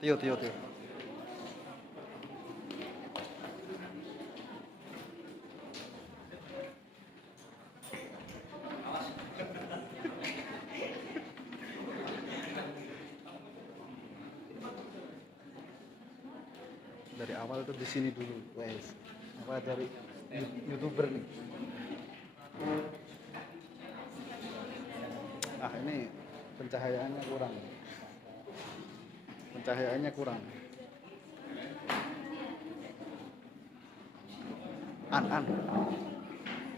Tio, Tio, Tio. Dari awal tuh di sini dulu, guys. Apa dari YouTuber nih? Ah, ini pencahayaannya kurang. Pencahayaannya kurang.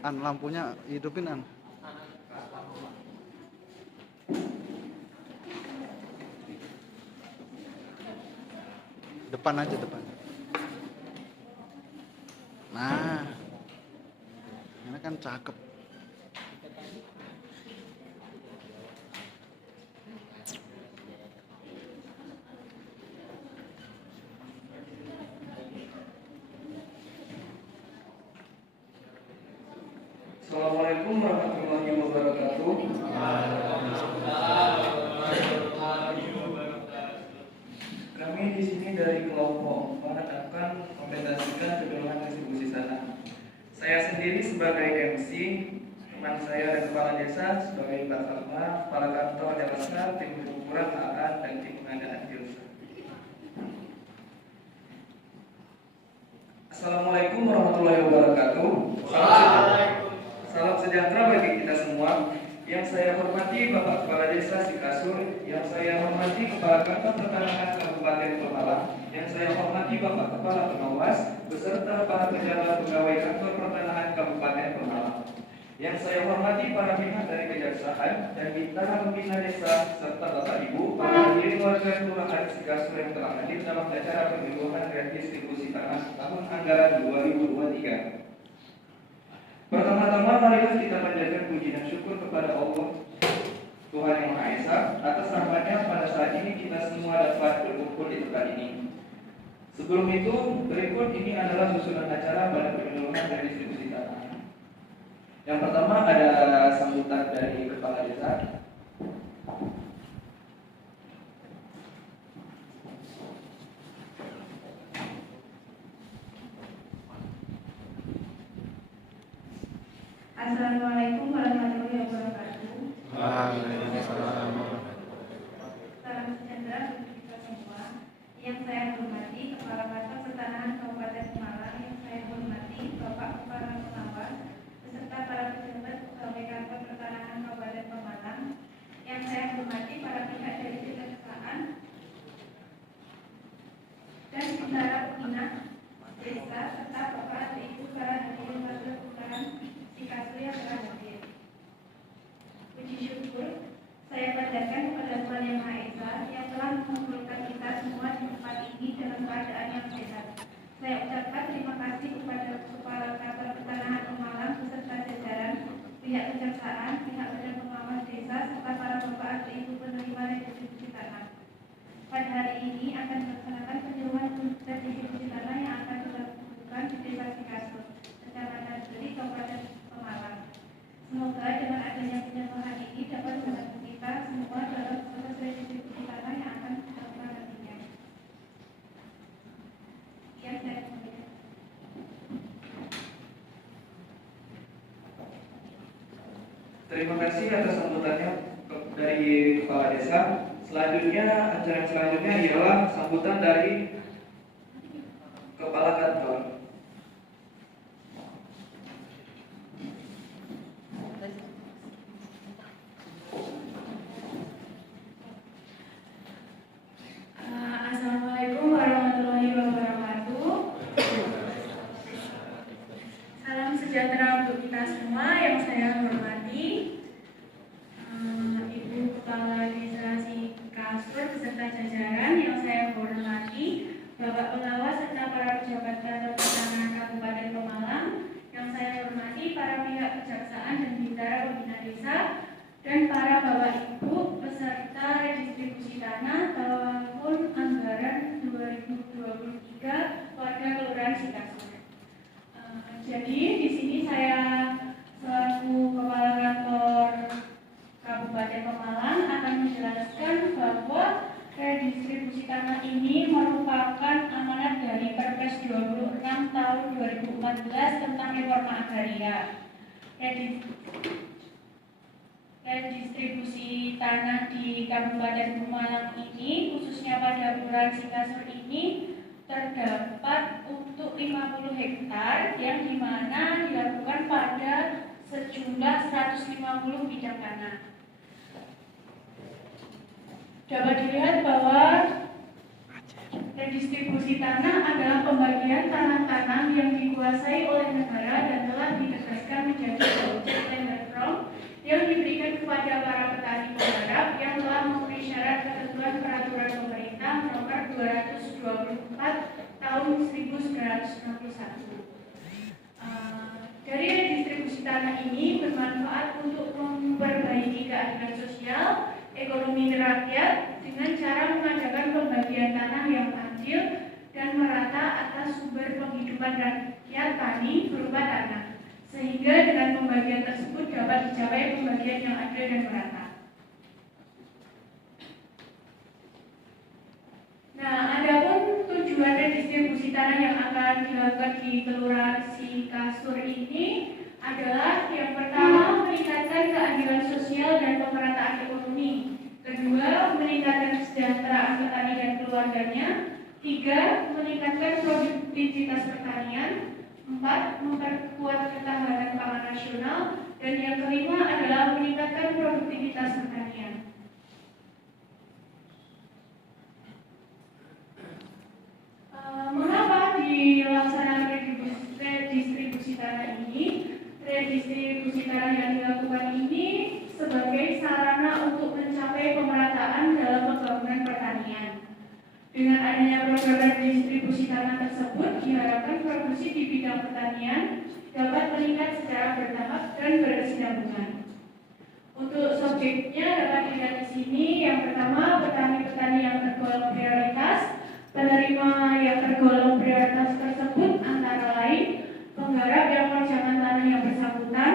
An lampunya hidupin an. Depan aja depan. Nah, ini kan cakep. Assalamualaikum warahmatullahi wabarakatuh. Kami di sini dari kelompok 4 akan mempresentasikan keseluruhan distribusi tanah. Saya sendiri sebagai MC, teman saya dan kepala desa sebagai Bakarma, kepala kantor Jakarta, tim pengukuran AA dan tim pengadaan jasa. Assalamualaikum warahmatullahi wabarakatuh. Salam sejahtera bagi kita semua. Yang saya hormati Bapak Kepala Desa Sikasur, yang saya hormati Kepala Kantor Pertanahan Kabupaten Pemalang, yang saya hormati Bapak Kepala Pengawas beserta para pejabat pegawai Kantor Pertanahan Kabupaten Pemalang. Yang saya hormati para pihak dari Kejaksaan dan mitra pembina desa serta Bapak Ibu, para hadirin warga Kelurahan Sikasur yang telah hadir dalam acara penyuluhan redistribusi tanah tahun anggaran 2023. Pertama-tama marilah kita panjatkan puji dan syukur kepada Allah Tuhan Yang Maha Esa atas rahmatnya pada saat ini kita semua dapat berkumpul di tempat ini. Sebelum itu, berikut ini adalah susunan acara pada penyuluhan dan distribusi tanah. Yang pertama ada sambutan dari Kepala Desa. Assalamualaikum warahmatullahi wabarakatuh. Waalaikumsalam. Salam sejahtera bagi kita semua. Yang saya hormati Kepala Kantor Pertanahan Kabupaten Pemalang, yang saya hormati Bapak Kepala Pengawas beserta para pejabat pegawai Kantor Pertanahan Kabupaten Pemalang, yang saya hormati para pihak dari Kejaksaan dan para pembina desa serta Bapak dan Ibu para hadirin warga Kelurahan Sikasur yang telah hadir. Puji syukur saya panjatkan kepada Tuhan Yang Maha Esa yang telah mengumpulkan kita semua di tempat ini dalam keadaan yang sehat. Saya ucapkan terima kasih kepada Kepala Kantor Pertanahan Pemalang beserta jajaran, pihak Kejaksaan, pihak Badan Pengawas Desa serta para bapak atau ibu penerima redistribusi tanah. Pada hari ini akan dilaksanakan penyuluhan redistribusi tanah yang akan dilakukan di Desa Sikasur, Kecamatan Beli, Kabupaten Pemalang. Semoga dengan adanya penyuluhan ini dapat membantu kita semua dalam proses redistribusi tanah yang akan dilakukan nantinya. Sekian saya sampaikan. Terima kasih atas sambutannya dari Kepala Desa. Selanjutnya, acara selanjutnya ialah sambutan dari Kepala Kantor. Assalamualaikum warahmatullahi wabarakatuh. Salam sejahtera untuk kita semua. Yang saya hormati Ibu Kepala Desa Sikasur beserta jajaran. Yang saya hormati Bapak Pengawas serta para pejabat kantor redistribusi tanah ini merupakan amanat dari Perpres 26 tahun 2014 tentang reforma agraria. Redistribusi tanah di Kabupaten Pemalang ini, khususnya pada Kelurahan Sikasur ini, terdapat untuk 50 hektar yang dimana dilakukan pada sejumlah 150 bidang tanah. Dapat dilihat bahwa redistribusi tanah adalah pembagian tanah-tanah yang dikuasai oleh negara dan telah ditegaskan menjadi objek land from yang diberikan kepada para petani penggarap yang telah memenuhi syarat ketentuan peraturan pemerintah nomor 224 tahun 1961. Dari redistribusi tanah ini bermanfaat untuk memperbaiki keadilan sosial, ekonomi rakyat dengan cara mengadakan pembagian tanah yang adil dan merata atas sumber penghidupan rakyat tani berupa tanah, sehingga dengan pembagian tersebut dapat dicapai pembagian yang adil dan merata. Nah, adapun tujuan redistribusi tanah yang akan dilakukan di Kelurahan Sikasur ini adalah yang pertama meningkatkan keadilan sosial dan pemerataan ekonomi, kedua meningkatkan kesejahteraan petani dan keluarganya, tiga meningkatkan produktivitas pertanian, empat memperkuat ketahanan pangan nasional, dan yang kelima adalah meningkatkan produktivitas pertanian. Mengapa dilaksanakan redistribusi tanah ini? Redistribusi tanah yang dilakukan ini sebagai sarana untuk mencapai pemerataan dalam pembangunan pertanian. Dengan adanya program redistribusi tanah tersebut, diharapkan produksi di bidang pertanian dapat meningkat secara bertahap dan berkesinambungan. Untuk subjeknya dapat dilihat di sini. Yang pertama, petani-petani yang tergolong prioritas. Penerima yang tergolong prioritas tersebut antara lain penggarap yang mengerjakan tanah yang bersangkutan,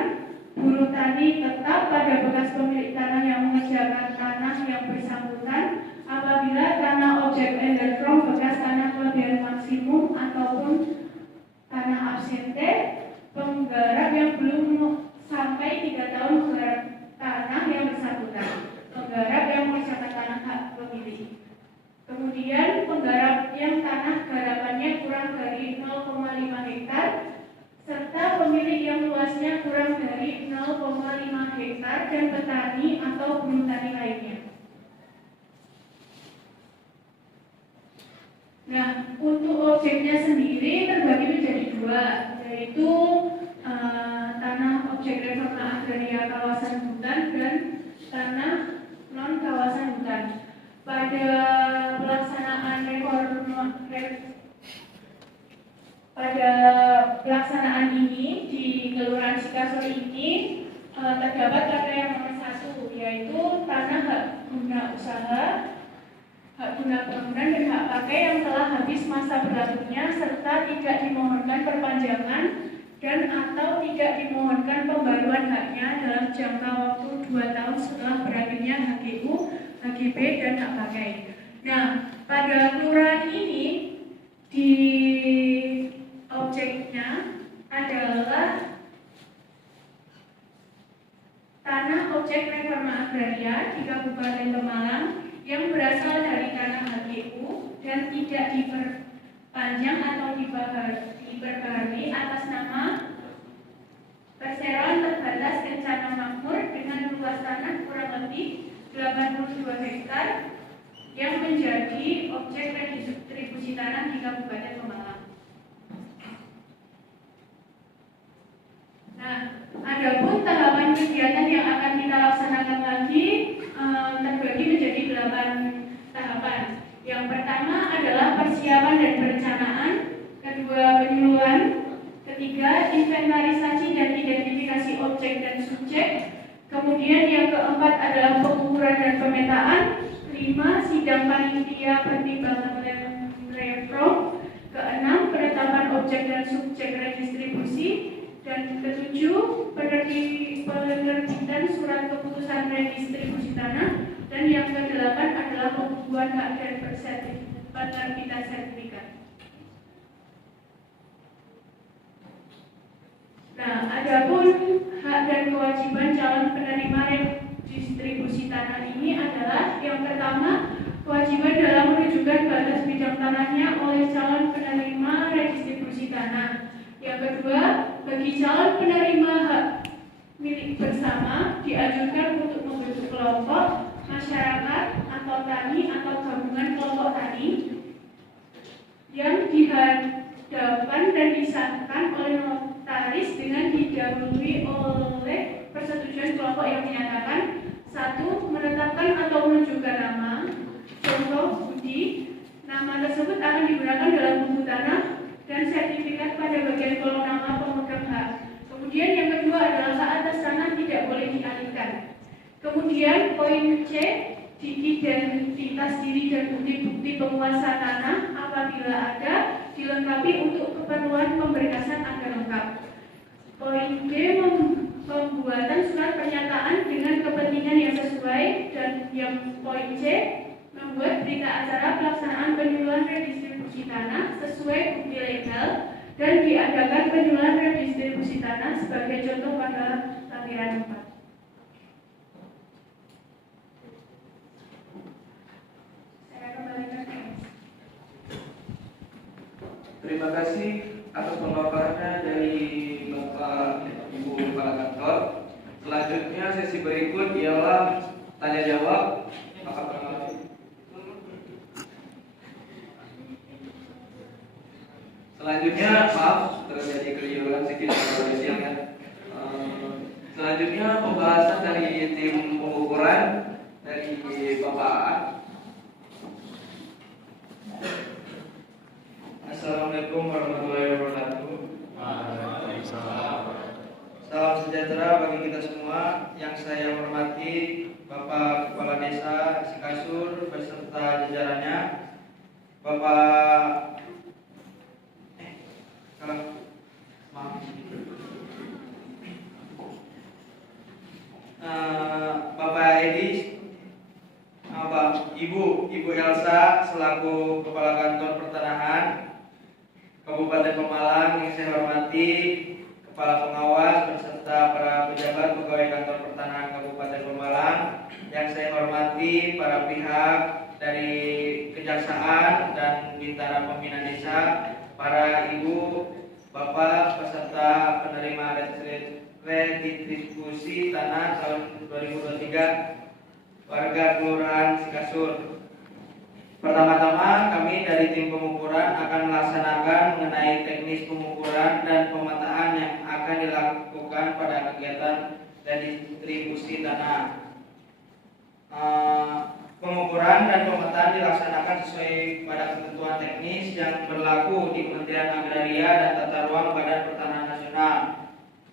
buruh tani tetap pada bekas pemilik tanah yang mengerjakan tanah yang bersangkutan apabila tanah objek land from bekas tanah kelebihan maksimum ataupun tanah absente, penggarap yang belum sampai 3 tahun menggarap tanah yang bersangkutan, penggarap yang mengerjakan tanah hak pemilik. Kemudian penggarap yang tanah garapannya kurang dari 0,5 hektar serta pemilik yang luasnya kurang dari 0,5 hektar dan petani atau buruh tani lainnya. Nah, untuk objeknya sendiri terbagi menjadi dua, yaitu tanah objek reforma agraria kawasan hutan dan tanah non kawasan hutan. Pada pelaksanaan ini di Kelurahan Sikasur ini terdapat pada yang nomor 1, yaitu tanah hak guna usaha, hak guna bangunan dan hak pakai yang telah habis masa berlakunya serta tidak dimohonkan perpanjangan dan atau tidak dimohonkan pembaruan haknya dalam jangka waktu 2 tahun setelah berakhirnya HGU, HGB dan hak pakai. Nah, pada kelurahan ini di objeknya adalah tanah objek reforma agraria di Kabupaten Pemalang yang berasal dari tanah HGU dan tidak diperpanjang atau diperbarui atas nama Perseroan Terbatas Kencana Makmur dengan luas tanah kurang lebih 82 hektar yang menjadi objek redistribusi tanah di Kabupaten Pemalang. Nah, adapun tahapan kegiatan yang akan kita laksanakan lagi terbagi menjadi 8 tahapan. Yang pertama adalah persiapan dan perencanaan, kedua penyuluhan, ketiga inventarisasi dan identifikasi objek dan subjek, kemudian yang keempat adalah pengukuran dan pemetaan, 5 sidang panitia pertimbangan reform, keenam penetapan objek dan subjek redistribusi, dan ketujuh penerbitan surat keputusan redistribusi tanah, dan yang kedelapan adalah pembukuan hak dan bersertifikat. penerbitan sertifikat. Nah, adapun hak dan kewajiban calon penerima redistribusi tanah ini adalah yang pertama, kewajiban dalam menunjukkan batas bidang tanahnya oleh calon penerima redistribusi tanah. Yang kedua, bagi calon penerima hak milik bersama dianjurkan untuk membentuk kelompok masyarakat atau tani atau gabungan kelompok tani yang dihadapkan dan disahkan oleh notaris dengan didahului oleh persetujuan kelompok yang menyatakan satu, menetapkan atau menunjukkan nama. Contoh Budi, nama tersebut akan digunakan dalam buku tanah dan sertifikat pada bagian kolom nama pemegang hak. Kemudian yang kedua adalah hak atas tanah tidak boleh dialihkan. Kemudian poin C, identitas diri dan bukti-bukti penguasa tanah apabila ada dilengkapi untuk keperluan pemberkasan agar lengkap. Poin D, pembuatan surat pernyataan dengan kepentingan yang sesuai, dan yang poin C, membuat berita acara pelaksanaan penyuluhan redistribusi tanah sesuai bukti legal dan diadakan penyuluhan redistribusi tanah sebagai contoh pada lampiran 4. Saya kembalikan ke Mas. Terima kasih atas pemaparannya dari Bapak Ibu Kepala Kantor. Selanjutnya sesi berikut ialah tanya jawab. Selanjutnya, maaf terjadi keliruan sedikit pada siangnya. Selanjutnya pembahasan dari tim pengukuran dari Bapak Aan. Assalamualaikum warahmatullahi wabarakatuh. Salam sejahtera bagi kita semua. Yang saya hormati Bapak Kepala Desa Sikasur beserta jajarannya, Bapak Bapak Edi, Ibu Elsa selaku Kepala Kantor Pertanahan Kabupaten Pemalang yang saya hormati, Kepala Pengawas beserta para pejabat pegawai Kantor Pertanahan Kabupaten Pemalang yang saya hormati, para pihak dari Kejaksaan dan Bintara Pembina Desa, para ibu, bapak peserta penerima redistribusi tanah tahun 2023, warga Kelurahan Sikasur. Pertama-tama kami dari tim pengukuran akan melaksanakan mengenai teknis pengukuran dan pemetaan yang akan dilakukan pada kegiatan redistribusi tanah. Pengukuran dan pemetaan dilaksanakan sesuai pada ketentuan teknis yang berlaku di Kementerian Agraria dan Tata Ruang Badan Pertanahan Nasional.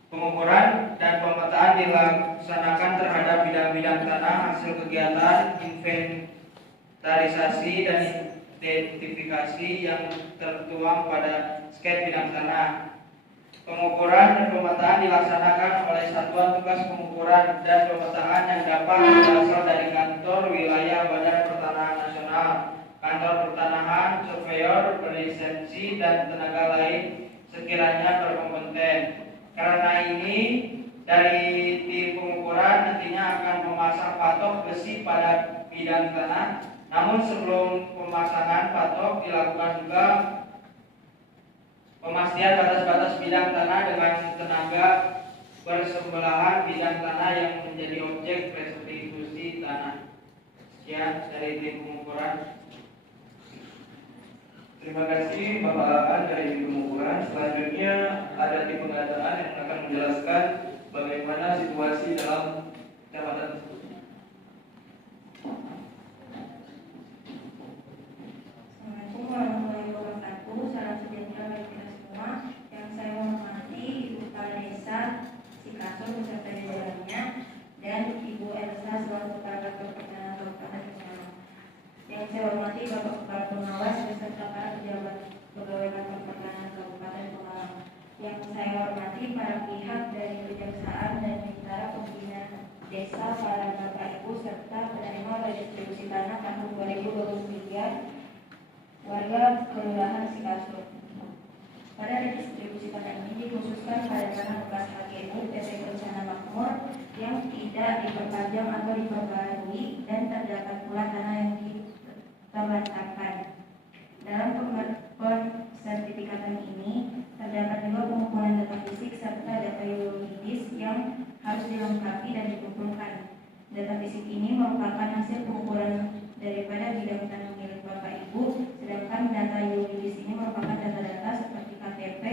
Pengukuran dan pemetaan dilaksanakan terhadap bidang-bidang tanah hasil kegiatan inventarisasi dan identifikasi yang tertuang pada skep bidang tanah. Pengukuran dan pemetaan dilaksanakan oleh Satuan Tugas Pengukuran dan Pemetaan yang dapat berasal dari kantor wilayah Badan Pertanahan Nasional, kantor pertanahan, surveyor, berlisensi, dan tenaga lain sekiranya berkompeten. Karena ini, dari tim pengukuran nantinya akan memasang patok besi pada bidang tanah. Namun sebelum pemasangan patok dilakukan juga pemastian batas-batas bidang tanah dengan tenaga bersebelahan bidang tanah yang menjadi objek restitusi tanah. Sekian dari tim pengukuran. Terima kasih Bapak Aan dari tim pengukuran. Selanjutnya ada tim pendataan yang akan menjelaskan bagaimana situasi dalam kecamatan tersebut. Assalamualaikum warahmatullahi wabarakatuh. Salam sejahtera bagi kita semua. Yang saya hormati Ibu Kepala Desa Sikasur beserta jajarannya dan Ibu Elsa selaku Kepala Kantor Pertanahan Kabupaten Pemalang. Yang saya hormati Bapak Kepala Pengawas beserta para pejabat pegawai Kantor Pertanahan Kabupaten Pemalang. Yang saya hormati para pihak dari Kejaksaan dan Bintara Pembina Desa, para Bapak Ibu serta penerima redistribusi tanah tahun 2023 warga Kelurahan Sikasur. Pada redistribusi tanah ini dikhususkan pada tanah bekas HGU PT Bencana Makmur yang tidak diperpanjang atau diperbarui dan terdapat pula tanah yang diterlantarkan. Dalam pensertifikatan ini terdapat juga pengukuran data fisik serta data yuridis yang harus dilengkapi dan dikumpulkan. Data fisik ini merupakan hasil pengukuran daripada bidang tanah milik Bapak Ibu, sedangkan data yuridis ini merupakan data-data seperti KTP,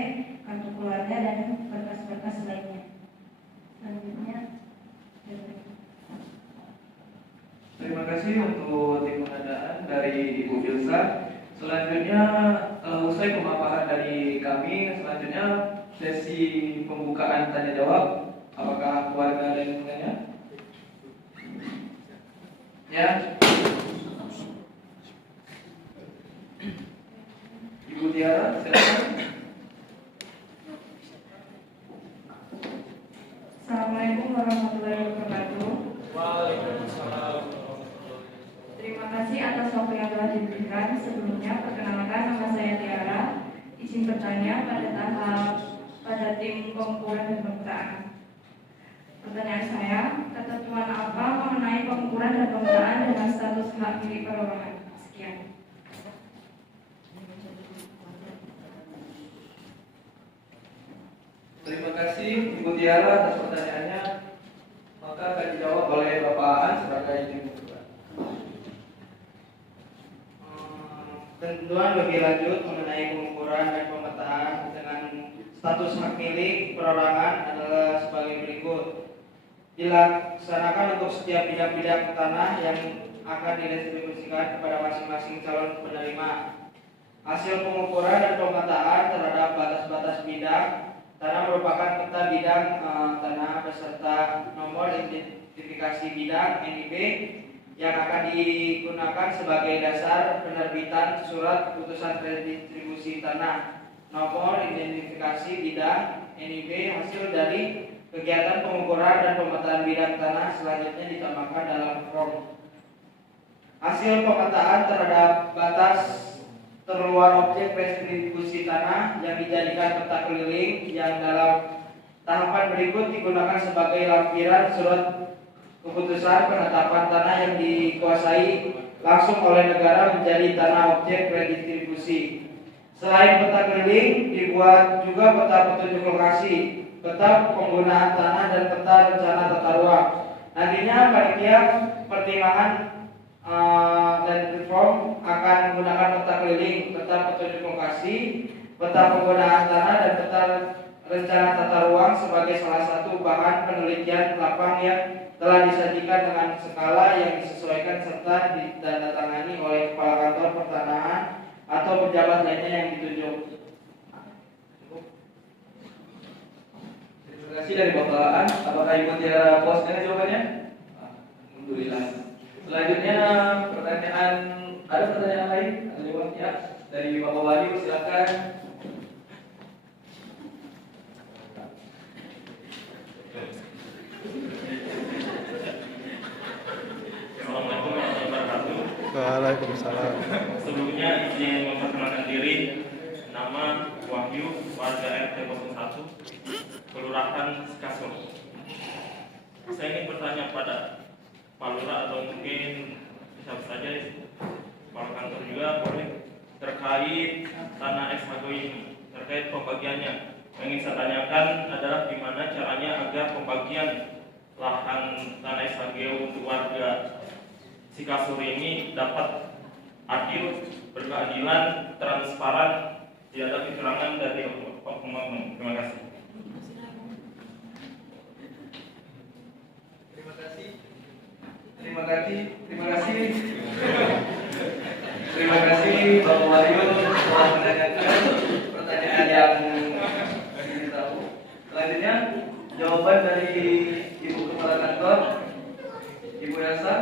kartu keluarga, dan berkas-berkas lainnya. Selanjutnya, Terima kasih untuk tim pengadaan dari Ibu Filsa. Selanjutnya, usai pemaparan dari kami, selanjutnya sesi pembukaan tanya jawab. Apakah keluarga ada yang bertanya? Ya. Ibu Tiara, silakan. Assalamualaikum warahmatullahi wabarakatuh. Waalaikumsalam. Terima kasih atas waktu yang telah diberikan. Sebelumnya, perkenalkan nama saya Tiara. Izin bertanya pada tim pengukuran dan pemetaan. Pertanyaan saya, ketentuan apa mengenai pengukuran dan pemetaan dengan status hak milik perorangan? Sekian. Terima kasih Ibu Tiara atas pertanyaannya. Maka akan dijawab oleh Bapak An sebagai tim pengukuran. Ketentuan lebih lanjut mengenai pengukuran dan pemetaan dengan status hak milik perorangan adalah sebagai berikut. Dilaksanakan untuk setiap bidang-bidang tanah yang akan didistribusikan kepada masing-masing calon penerima. Hasil pengukuran dan pemetaan terhadap batas-batas bidang tanah merupakan peta bidang tanah beserta nomor identifikasi bidang NIB yang akan digunakan sebagai dasar penerbitan surat keputusan redistribusi tanah. Nomor identifikasi bidang NIB hasil dari kegiatan pengukuran dan pemetaan bidang tanah selanjutnya ditambahkan dalam form. Hasil pemetaan terhadap batas terluar objek restribusi tanah yang dijadikan peta keliling yang dalam tahapan berikut digunakan sebagai lampiran surat keputusan penetapan tanah yang dikuasai langsung oleh negara menjadi tanah objek redistribusi. Selain peta keliling, dibuat juga peta petunjuk lokasi, peta penggunaan tanah, dan peta rencana tata ruang. Nantinya panitia pertimbangan dan reform akan menggunakan peta keliling, peta petunjuk lokasi, peta penggunaan tanah, dan peta rencana tata ruang sebagai salah satu bahan penelitian lapang yang telah disajikan dengan skala yang disesuaikan serta ditandatangani oleh Kepala Kantor Pertanahan atau pejabat lainnya yang ditunjuk. Terima kasih dari Bapak An. Apakah Ibu Tiara puas dengan jawabannya? Alhamdulillah. Selanjutnya ada pertanyaan lain? Ada jawabnya? Dari Bapak Wahyu, silakan. Assalamualaikum warahmatullahi wabarakatuh. Waalaikumsalam. Sebelumnya izin memperkenalkan diri. Nama Wahyu, warga RT 01, Kelurahan Sikasur. Saya ingin bertanya pada Pak Lurah atau mungkin siapa saja, Kepala Kantor juga boleh, terkait tanah SHG ini, terkait pembagiannya. Yang ingin saya tanyakan adalah gimana caranya agar pembagian lahan tanah SHG untuk warga Sikasur ini dapat adil, berkeadilan, transparan, tidak ada kecurangan dari pembangun. Terima kasih. Terima kasih Bapak Wahyu telah menanyakan pertanyaan yang ingin tahu. Selanjutnya jawaban dari Ibu Kepala Kantor, Ibu Elsa.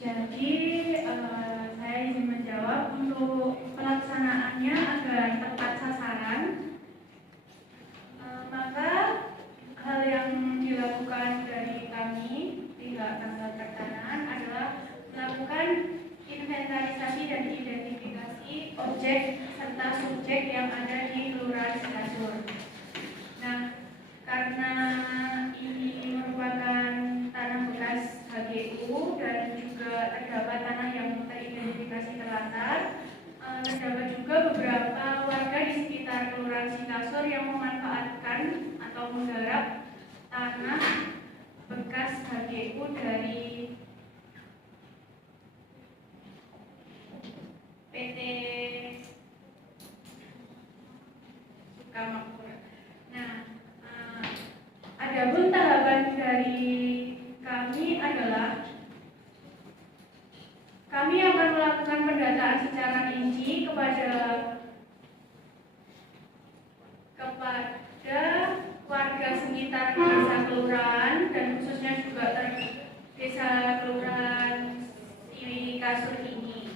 Jadi saya ingin menjawab untuk dilakukan. Maka hal yang dilakukan dari kami pihak Kantor Pertanahan adalah melakukan inventarisasi dan identifikasi objek serta subjek yang ada di Kelurahan Cikasur. Nah, karena ini merupakan tanah bekas HGU dan juga terdapat tanah yang teridentifikasi terlantar, terdapat juga beberapa warga di sekitar Kelurahan Cikasur yang memanfaatkan atau menggarap tanah bekas HGU dari PT Sukamakmur. Nah, adapun tahapan dari kami adalah kami akan melakukan pendataan secara rinci kepada warga sekitar desa kelurahan dan khususnya juga desa kelurahan Cikasur ini.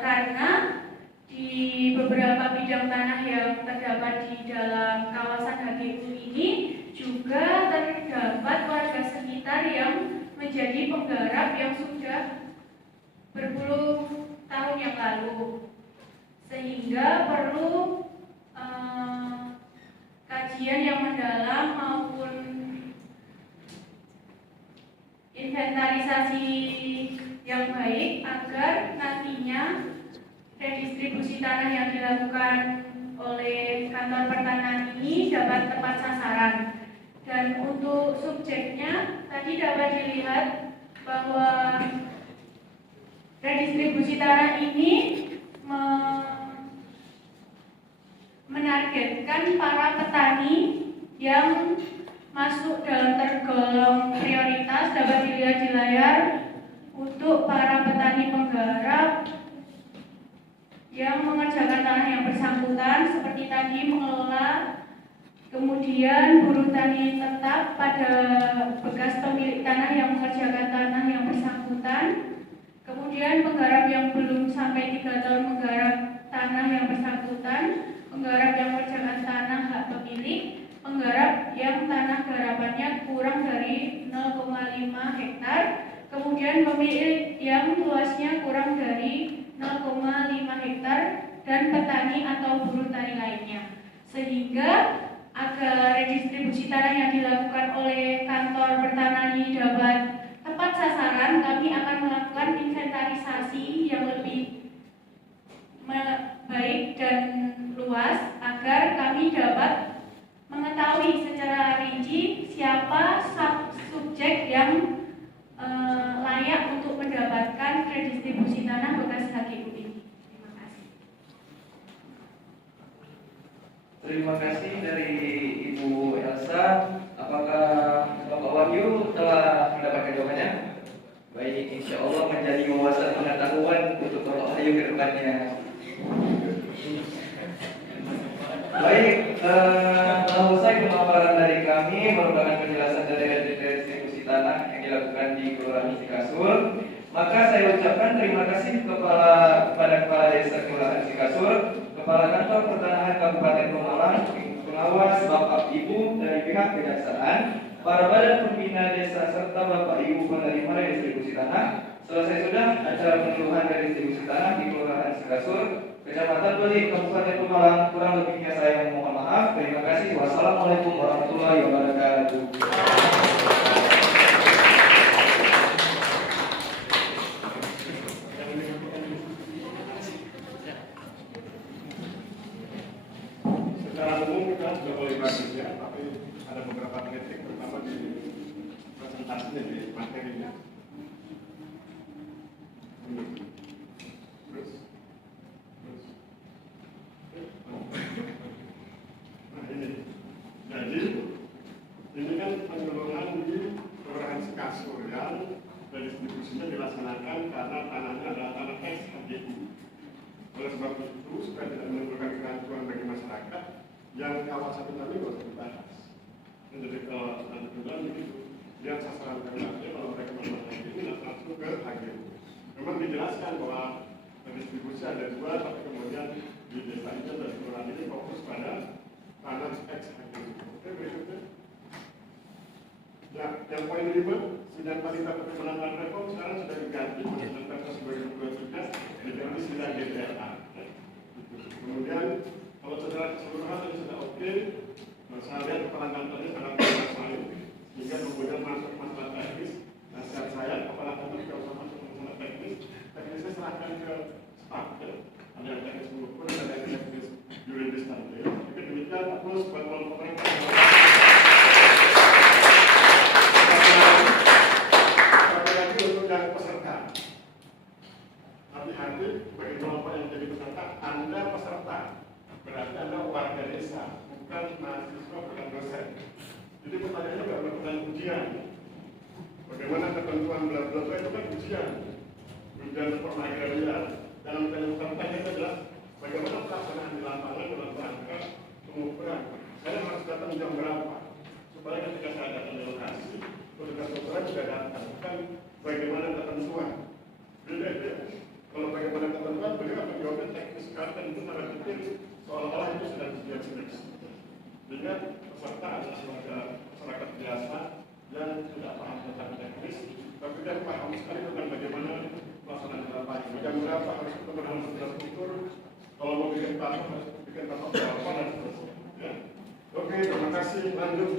Karena di beberapa bidang tanah yang terdapat di dalam kawasan HGU ini juga terdapat warga sekitar yang menjadi penggarap yang sudah berpuluh tahun yang lalu, sehingga perlu kajian yang mendalam maupun inventarisasi yang baik agar nantinya redistribusi tanah yang dilakukan oleh Kantor Pertanahan ini dapat tepat sasaran. Dan untuk subjeknya tadi dapat dilihat bahwa redistribusi tanah ini menargetkan para petani yang masuk dalam tergolong prioritas dapat dilihat di layar untuk para petani penggarap yang mengerjakan tanah yang bersangkutan seperti tadi mengelola, kemudian buruh tani tetap pada bekas pemilik tanah yang mengerjakan tanah yang bersangkutan, kemudian penggarap yang belum sampai 3 tahun menggarap tanah yang bersangkutan, penggarap yang mengerjakan tanah hak pemilik, penggarap yang tanah garapannya kurang dari 0,5 hektar, kemudian pemilik yang luasnya kurang dari 0,5 hektar, dan petani atau buruh tani lainnya. Sehingga agar redistribusi tanah yang dilakukan oleh Kantor Pertanahan ini dapat tepat sasaran, kami akan melakukan inventarisasi yang lebih baik dan luas agar kami dapat mengetahui secara rinci siapa subjek yang layak untuk mendapatkan redistribusi tanah bekas HGU ini. Terima kasih. Terima kasih dari Ibu Elsa. Apakah Bapak Wahyu telah mendapatkan jawabannya? Baik, insya Allah menjadi wawasan pengetahuan untuk Bapak Wahyu ke depannya. Baik, telah usai pemaparan dari kami merupakan penjelasan dari redistribusi tanah yang dilakukan di Kelurahan Cikasur. Maka saya ucapkan terima kasih kepada Kepala Desa Kelurahan Cikasur, Kepala Kantor Pertanahan Kabupaten Pemalang, pengawas, Bapak Ibu dari pihak kejaksaan, para badan pembina desa serta Bapak Ibu penerima redistribusi tanah. Selesai sudah acara penyuluhan redistribusi tanah di Kelurahan Cikasur, Kecamatan Beli, Kabupaten Pemalang. Kurang lebihnya saya mohon maaf. Terima kasih. Wassalamualaikum warahmatullahi wabarakatuh. Secara umum kita sudah boleh bagus ya, tapi ada beberapa kritik terutama di presentasinya, di materinya. Nah ini kan penyuluhan di Kelurahan Cikasur yang redistribusinya dilaksanakan karena tanahnya adalah tanah SHGU. Oleh sebab itu, supaya tidak menimbulkan keraguan bagi masyarakat, yang kawasan tadi nggak usah dibahas. Jadi kalau nanti bilang begitu, lihat sasaran kerjanya kalau mereka membuat ini langsung ke HGU. Memang dijelaskan bahwa distribusi ada 2, tapi kemudian di desa itu dan kelurahan ini fokus pada tanah eks HGU. Oke, berikutnya. Ya, yang poin 5, sidang panitia pemenangan reform sekarang sudah diganti dengan Perpres 2023 diganti sidang DPRA. Kemudian kalau secara keseluruhan tadi sudah oke, saya lihat kepala kantornya sangat baik, sehingga kemudian masuk masalah teknis. Nasihat saya kepala kantor tidak usah masuk masalah teknis, teknisnya serahkan ke staf. Ada yang teknis mengukur, ada yang teknis yuridis nanti. Tapi demikian, terus bantuan pemerintah. Satu lagi untuk yang peserta. Hati-hati bagi kelompok yang jadi peserta, Anda peserta. Berarti Anda warga desa, bukan mahasiswa, bukan dosen. Jadi pertanyaannya juga pertanyaan ujian. Bagaimana ketentuan bla-bla itu kan ujian. Ujian reforma agraria. Dalam pertanyaan itu adalah bagaimana pelaksanaan di lapangan dalam rangka pengukuran. Saya harus datang jam berapa? Supaya ketika saya datang di lokasi, petugas pengukuran juga datang. Kan bagaimana ketentuan? Beda ya. Kalau bagaimana ketentuan, beliau akan jawabnya teknis sekali dan itu sangat detail. Seolah-olah itu sudah disediakan. Sehingga peserta adalah sebagai masyarakat biasa yang tidak paham tentang teknis, tapi dia paham sekali tentang bagaimana pelaksanaan di lapangan. Jam berapa harus ketemu dengan petugas ukur, kalau mau bikin patok harus bikin patok berapa dan seterusnya. Ya. Oke, terima kasih. Lanjut.